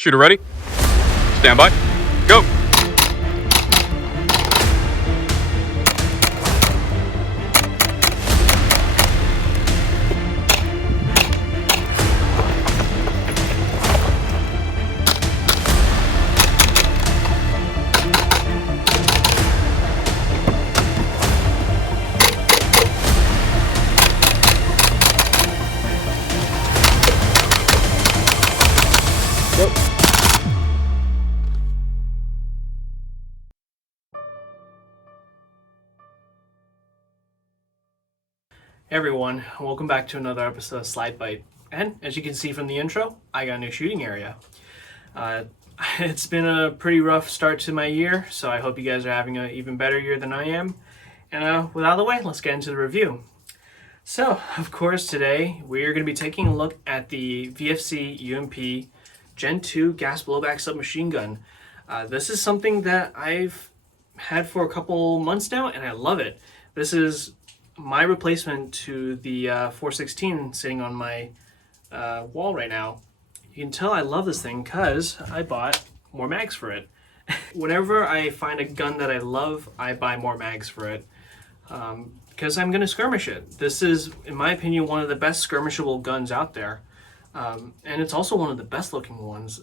Shooter ready? Stand by. Go. Hey everyone, welcome back to another episode of Slide Bite. And as you can see from the intro, I got a new shooting area. It's been a pretty rough start to my year, so I hope you guys are having an even better year than I am. And with out of the way, let's get into the review. So, of course, today we're going to be taking a look at the VFC UMP Gen 2 gas blowback submachine gun. This is something that I've had for a couple months now, and I love it. This is my replacement to the 416 sitting on my wall right now. You can tell I love this thing because I bought more mags for it. Whenever I find a gun that I love, I buy more mags for it because I'm going to skirmish it. This is, in my opinion, one of the best skirmishable guns out there. And it's also one of the best looking ones.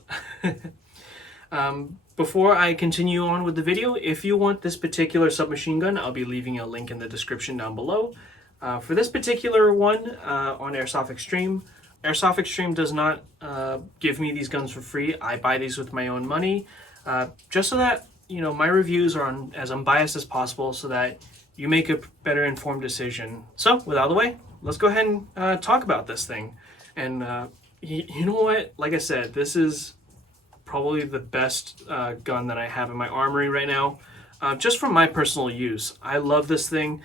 Before I continue on with the video, if you want this particular submachine gun, I'll be leaving a link in the description down below. For this particular one on Airsoft Extreme, Airsoft Extreme does not give me these guns for free. I buy these with my own money, just so that my reviews are as unbiased as possible, so that you make a better informed decision. So, without out of the way, let's go ahead and talk about this thing. And you know what? Like I said, this is probably the best gun that I have in my armory right now, just from my personal use. I love this thing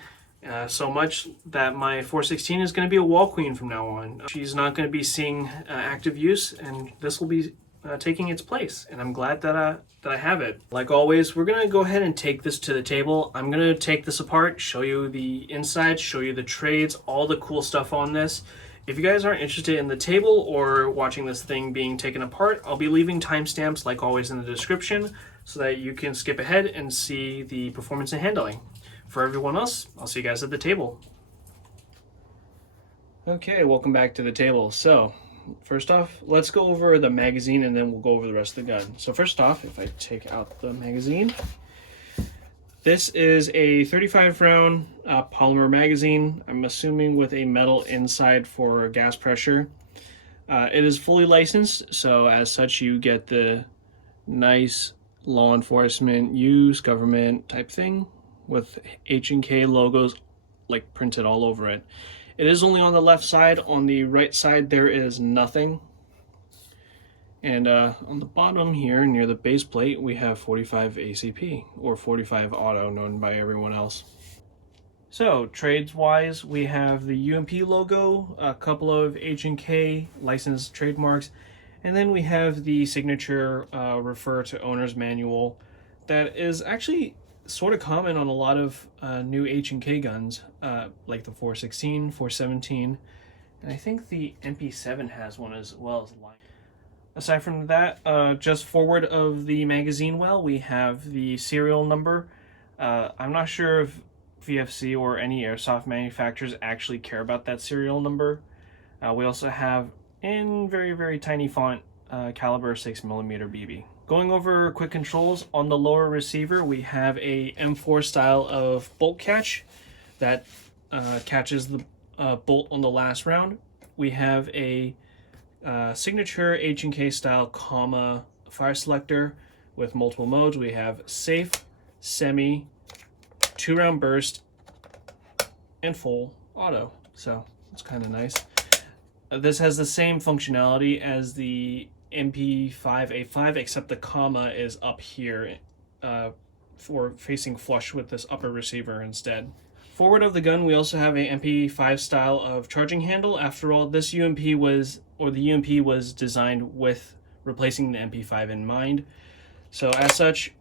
so much that my 416 is going to be a wall queen from now on. She's not going to be seeing active use, and this will be taking its place, and I'm glad that I have it. Like always, we're going to go ahead and take this to the table. I'm going to take this apart, show you the inside, show you the trades, all the cool stuff on this. If you guys aren't interested in the table or watching this thing being taken apart, I'll be leaving timestamps like always in the description so that you can skip ahead and see the performance and handling. For everyone else, I'll see you guys at the table. Okay, welcome back to the table. So, first off, let's go over the magazine and then we'll go over the rest of the gun. So first off, if I take out the magazine, this is a 35 round polymer magazine, I'm assuming with a metal inside for gas pressure. It is fully licensed, so as such you get the nice law enforcement use government type thing with H&K logos like printed all over it. It is only on the left side. On the right side there is nothing. And on the bottom here, near the base plate, we have 45 ACP, or 45 Auto, known by everyone else. So, trades-wise, we have the UMP logo, a couple of H&K licensed trademarks, and then we have the signature refer to owner's manual that is actually sort of common on a lot of new H&K guns, like the 416, 417, and I think the MP7 has one as well as line. Aside from that, just forward of the magazine well, we have the serial number. I'm not sure if VFC or any airsoft manufacturers actually care about that serial number. We also have, in very, very tiny font, caliber 6mm BB. Going over quick controls, on the lower receiver, we have a M4 style of bolt catch that catches the bolt on the last round. We have a signature H&K style comma fire selector with multiple modes. We have safe, semi, 2-round burst, and full auto. So it's kind of nice. This has the same functionality as the MP5A5, except the comma is up here for facing flush with this upper receiver instead. Forward of the gun, we also have a MP5 style of charging handle. After all, this UMP was, or the UMP was designed with replacing the MP5 in mind. So as such,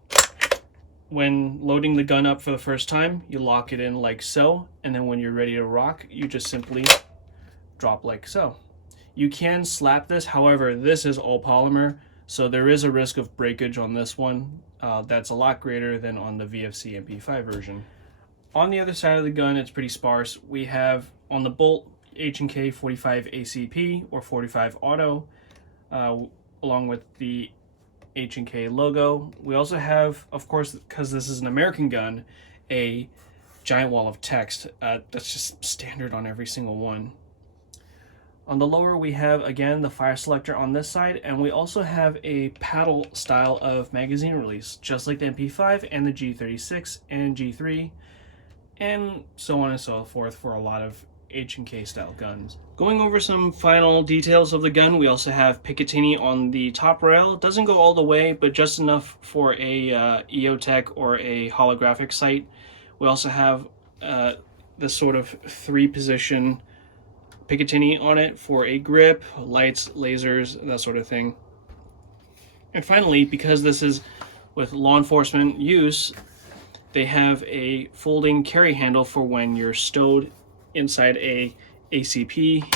when loading the gun up for the first time, you lock it in like so, and then when you're ready to rock, you just simply drop like so. You can slap this, however, this is all polymer, So there is a risk of breakage on this one. That's a lot greater than on the VFC MP5 version. On the other side of the gun, it's pretty sparse. We have on the bolt H&K 45 ACP or 45 Auto, along with the H&K logo. We also have, of course, because this is an American gun, a giant wall of text. That's just standard on every single one. On the lower, we have, again, the fire selector on this side, and we also have a paddle style of magazine release, just like the MP5 and the G36 and G3, and so on and so forth for a lot of H&K style guns. Going over some final details of the gun, we also have Picatinny on the top rail. It doesn't go all the way, but just enough for a EOTech or a holographic sight. We also have this sort of 3-position Picatinny on it for a grip, lights, lasers, that sort of thing. And finally, because this is with law enforcement use, they have a folding carry handle for when you're stowed inside a ACP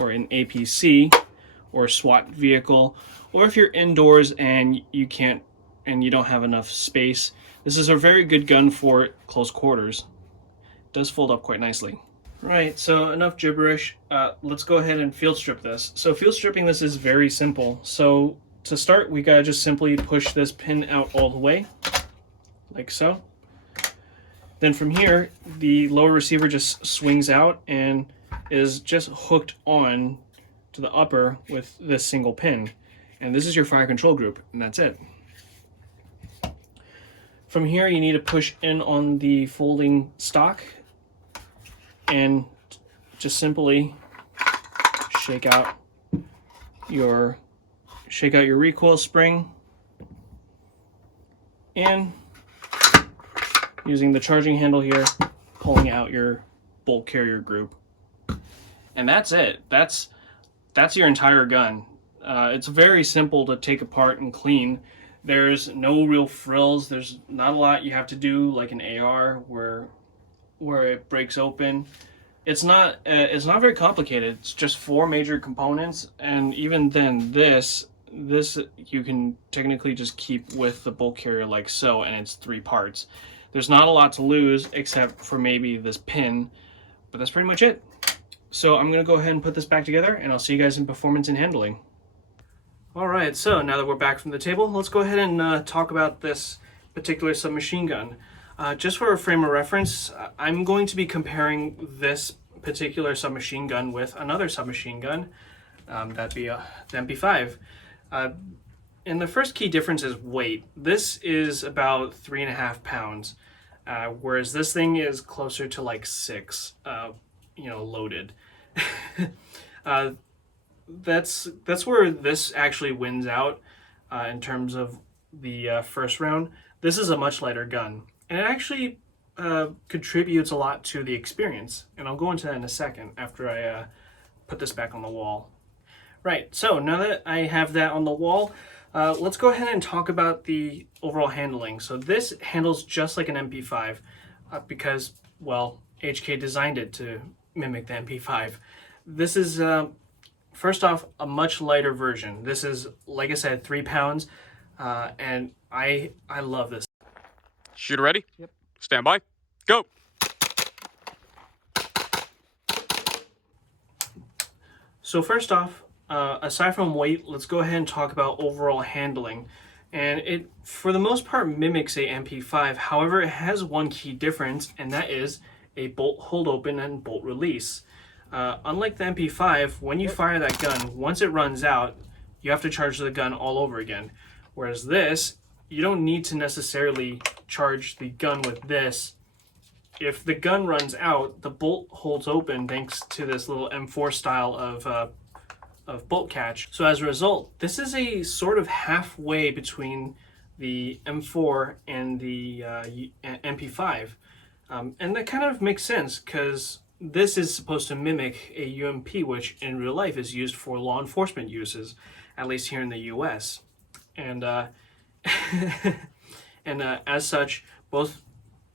or an APC or SWAT vehicle, or if you're indoors and you don't have enough space. This is a very good gun for close quarters. It does fold up quite nicely. Right, so enough gibberish. Let's go ahead and field strip this. So field stripping this is very simple. So to start, we gotta just simply push this pin out all the way, like so. Then from here, the lower receiver just swings out and is just hooked on to the upper with this single pin. And this is your fire control group, and that's it. From here, you need to push in on the folding stock and just simply shake out your recoil spring, and using the charging handle here, pulling out your bolt carrier group. And that's it. That's your entire gun. It's very simple to take apart and clean. There's no real frills. There's not a lot you have to do like an AR where it breaks open. It's not very complicated. It's just 4 major components, and even then, this you can technically just keep with the bolt carrier like so, and it's 3 parts. There's not a lot to lose except for maybe this pin, but that's pretty much it. So I'm gonna go ahead and put this back together, and I'll see you guys in performance and handling. All right, so now that we're back from the table, let's go ahead and talk about this particular submachine gun. Just for a frame of reference, I'm going to be comparing this particular submachine gun with another submachine gun, that'd be the MP5. And the first key difference is weight. This is about 3.5 pounds, whereas this thing is closer to like 6, loaded. That's where this actually wins out in terms of the first round. This is a much lighter gun, and it actually contributes a lot to the experience, and I'll go into that in a second after I put this back on the wall. Right, so now that I have that on the wall, let's go ahead and talk about the overall handling. So this handles just like an MP5 because, well, HK designed it to mimic the MP5. This is, first off, a much lighter version. This is, like I said, 3 pounds, and I love this. Shooter ready? Yep. Stand by. Go. So first off, aside from weight, let's go ahead and talk about overall handling. And it, for the most part, mimics a MP5. However, it has one key difference, and that is a bolt hold open and bolt release. Unlike the MP5, when you fire that gun, once it runs out, you have to charge the gun all over again. Whereas this, you don't need to necessarily charge the gun with this. If the gun runs out, the bolt holds open thanks to this little M4 style of bolt catch. So as a result, this is a sort of halfway between the M4 and the MP5. And that kind of makes sense because this is supposed to mimic a UMP, which in real life is used for law enforcement uses, at least here in the US. And as such, both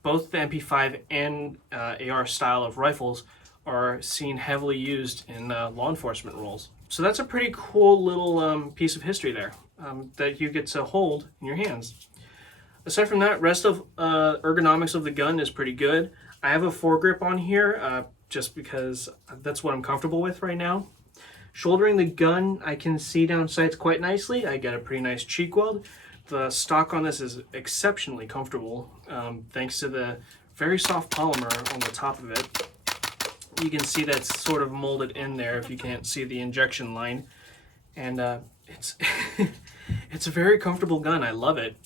the MP5 and AR style of rifles are seen heavily used in law enforcement roles. So that's a pretty cool little piece of history there. that you get to hold in your hands. Aside from that, rest of ergonomics of the gun is pretty good. I have a foregrip on here just because that's what I'm comfortable with right now. Shouldering the gun, I can see down sights quite nicely. I get a pretty nice cheek weld. The stock on this is exceptionally comfortable thanks to the very soft polymer on the top of it. You can see that's sort of molded in there if you can't see the injection line. And it's it's a very comfortable gun. I love it.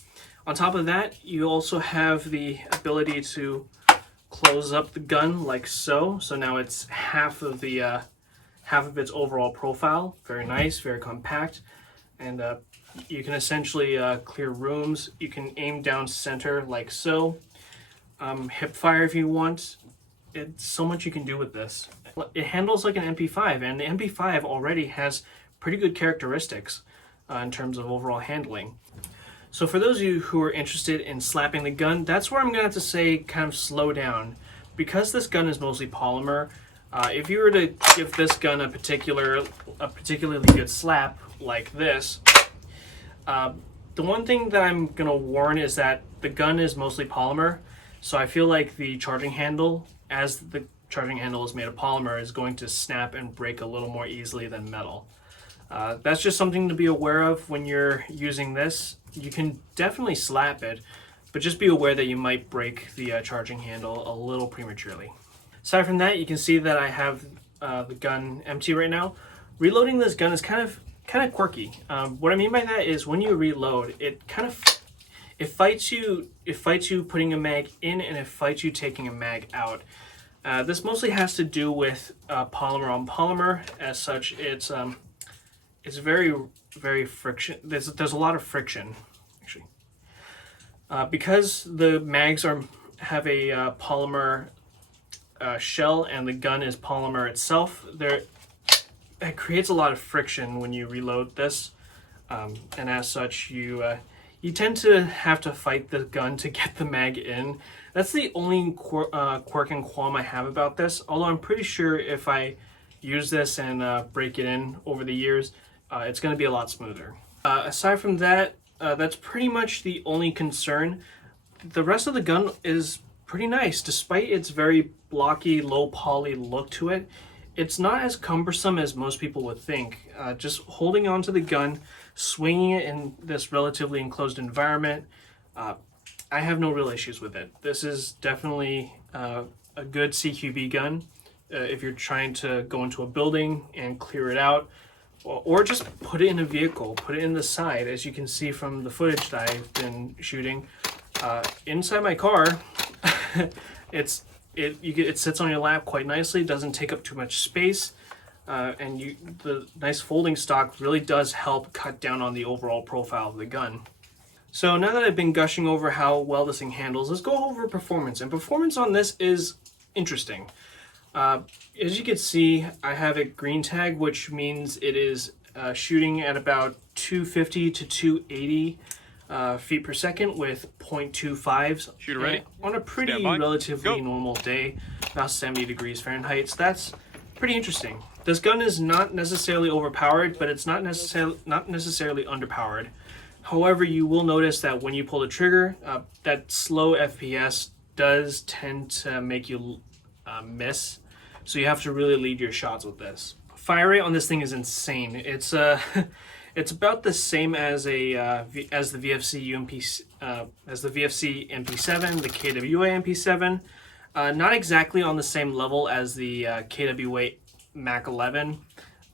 On top of that, you also have the ability to close up the gun like so. So now it's half of its overall profile. Very nice, very compact, and you can essentially clear rooms. You can aim down center like so. Hip fire if you want. It's so much you can do with this. It handles like an MP5, and the MP5 already has pretty good characteristics in terms of overall handling. So for those of you who are interested in slapping the gun, that's where I'm gonna have to say kind of slow down. Because this gun is mostly polymer, if you were to give this gun a particularly good slap like this, the one thing that I'm gonna warn is that the gun is mostly polymer, so I feel like the charging handle, as the charging handle is made of polymer, is going to snap and break a little more easily than metal. That's just something to be aware of when you're using this. You can definitely slap it, but just be aware that you might break the charging handle a little prematurely. Aside from that, you can see that I have the gun empty right now. Reloading this gun is kind of quirky. What I mean by that is when you reload, it fights you putting a mag in, and it fights you taking a mag out. This mostly has to do with polymer on polymer. As such, it's very friction. There's a lot of friction, actually, because the mags have a polymer shell and the gun is polymer itself. It creates a lot of friction when you reload this, and as such, you tend to have to fight the gun to get the mag in. That's the only quirk and qualm I have about this. Although I'm pretty sure if I use this and break it in over the years, it's going to be a lot smoother. Aside from that, that's pretty much the only concern. The rest of the gun is pretty nice. Despite its very blocky, low poly look to it, it's not as cumbersome as most people would think. Just holding onto the gun, swinging it in this relatively enclosed environment, I have no real issues with it. This is definitely a good CQB gun if you're trying to go into a building and clear it out, or just put it in a vehicle, put it in the side. As you can see from the footage that I've been shooting, inside my car, it sits on your lap quite nicely, doesn't take up too much space, and the nice folding stock really does help cut down on the overall profile of the gun. So now that I've been gushing over how well this thing handles, let's go over performance. And performance on this is interesting. As you can see, I have a green tag, which means it is shooting at about 250 to 280 feet per second with 0.25s. Shooter ready. On a pretty relatively normal day, about 70 degrees Fahrenheit. So that's pretty interesting. This gun is not necessarily overpowered, but it's not necessarily underpowered. However, you will notice that when you pull the trigger, that slow FPS does tend to make you miss. So you have to really lead your shots with this. Fire rate on this thing is insane. It's it's about the same as the VFC UMP as the VFC MP7, the KWA MP7. Not exactly on the same level as the KWA Mac 11,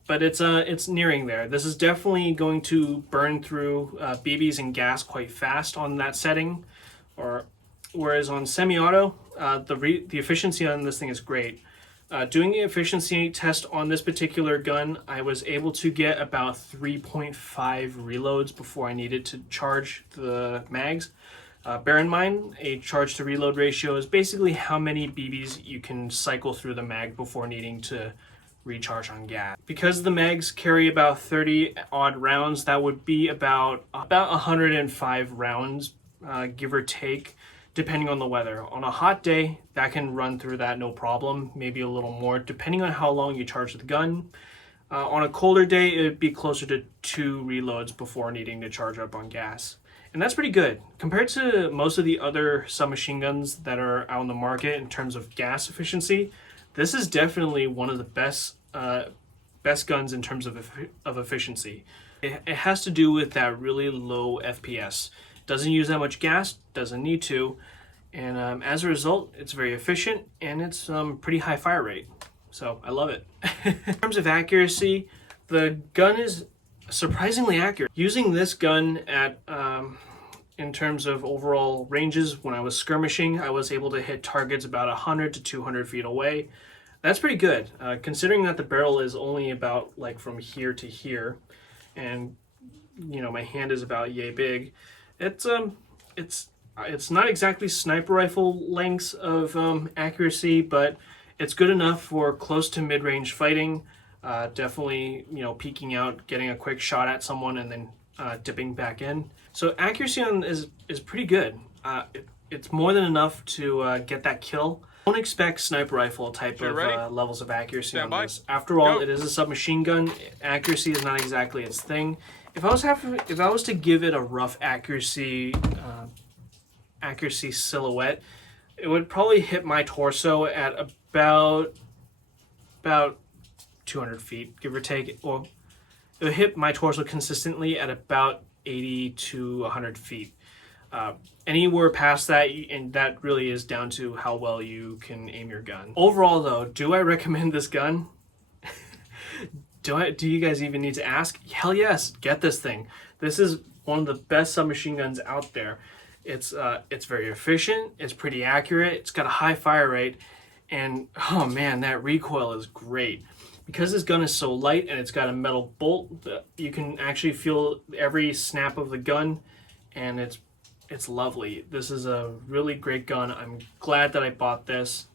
but it's nearing there. This is definitely going to burn through BBs and gas quite fast on that setting, whereas on semi-auto, the efficiency on this thing is great. Doing the efficiency test on this particular gun, I was able to get about 3.5 reloads before I needed to charge the mags. Bear in mind, a charge to reload ratio is basically how many BBs you can cycle through the mag before needing to recharge on gas. Because the mags carry about 30 odd rounds, that would be about 105 rounds, give or take, depending on the weather. On a hot day, that can run through that no problem, maybe a little more, depending on how long you charge the gun. On a colder day, it would be closer to 2 reloads before needing to charge up on gas. And that's pretty good. Compared to most of the other submachine guns that are out on the market in terms of gas efficiency, this is definitely one of the best guns in terms of efficiency. It has to do with that really low FPS. Doesn't use that much gas, doesn't need to, and as a result, it's very efficient and it's pretty high fire rate. So I love it. In terms of accuracy, the gun is surprisingly accurate. Using this gun at in terms of overall ranges, when I was skirmishing, I was able to hit targets about 100 to 200 feet away. That's pretty good, considering that the barrel is only about like from here to here, and you know my hand is about yay big. It's not exactly sniper rifle lengths of accuracy, but it's good enough for close to mid-range fighting. Definitely, you know, peeking out, getting a quick shot at someone, and then dipping back in. So accuracy on is pretty good. It's more than enough to get that kill. Don't expect sniper rifle type of levels of accuracy on this. After all, it is a submachine gun. Accuracy is not exactly its thing. If I was to give it a rough accuracy silhouette, it would probably hit my torso at about 200 feet, give or take. Well, it would hit my torso consistently at about 80 to 100 feet. Anywhere past that, and that really is down to how well you can aim your gun. Overall though, do I recommend this gun? Do you guys even need to ask? Hell yes, get this thing. This is one of the best submachine guns out there. It's very efficient, it's pretty accurate, it's got a high fire rate, and oh man, that recoil is great. Because this gun is so light and it's got a metal bolt, you can actually feel every snap of the gun, and it's lovely. This is a really great gun. I'm glad that I bought this,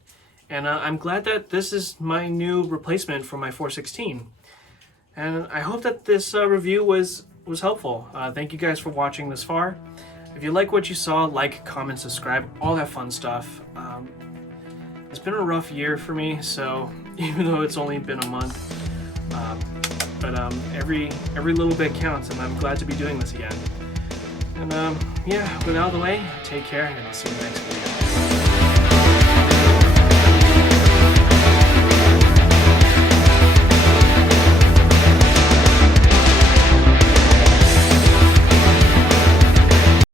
and I'm glad that this is my new replacement for my 416. And I hope that this review was helpful. Thank you guys for watching this far. If you like what you saw, like, comment, subscribe, all that fun stuff. It's been a rough year for me, so even though it's only been a month, but every little bit counts, and I'm glad to be doing this again. And yeah, with out of the way, take care, and I'll see you next video.